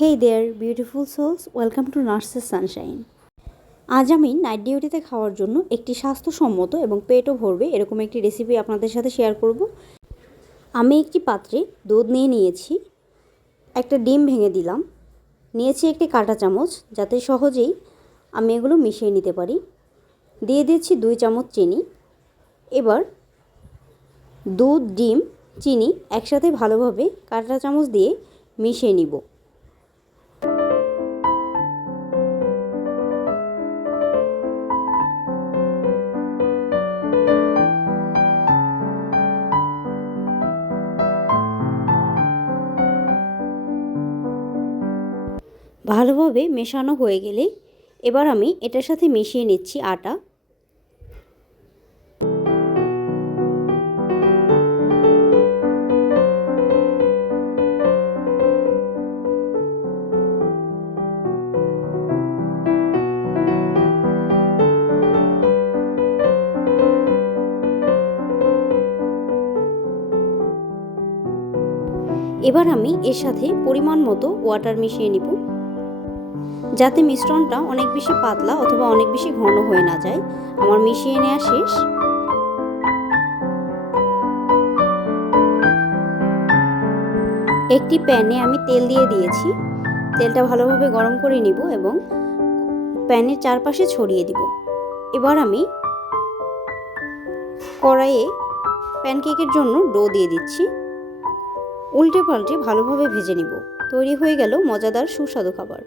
Hey there, beautiful souls. Welcome to Nurses Sunshine. আজ আমি night ডিউটিতে খাওয়ার জন্য একটি স্বাস্থ্যসম্মত এবং পেটও ভরবে এরকম একটি রেসিপি আপনাদের সাথে শেয়ার করব। আমি একটি পাত্রে দুধ নিয়েছি, একটা ডিম ভেঙে দিলাম, নিয়েছি একটি কাঁটা চামচ যাতে সহজেই আমি এগুলো মিশিয়ে নিতে পারি। দিয়ে দিয়েছি 2 চামচ চিনি। এবার দুধ, ডিম, চিনি একসাথে ভালোভাবে কাঁটা চামচ দিয়ে মিশিয়ে নিব। ভালোভাবে মেশানো হয়ে গেলে এবার আমি এটার সাথে মিশিয়ে নিচ্ছি আটা। এবার আমি এর সাথে পরিমাণ মতো ওয়াটার মিশিয়ে নিব, যাতে মিশ্রণটা অনেক বেশি পাতলা অথবা অনেক বেশি ঘন হয়ে না যায়। আমার মিশিয়ে নেওয়া শেষ। একটি প্যানে আমি তেল দিয়ে দিয়েছি। তেলটা ভালোভাবে গরম করে নিব এবং প্যানের চারপাশে ছড়িয়ে দিব। এবার আমি কড়াইয়ে প্যানকেকের জন্য ডো দিয়ে দিচ্ছি। উল্টে পাল্টে ভালোভাবে ভেজে নিব। তৈরি হয়ে গেল মজাদার সুস্বাদু খাবার।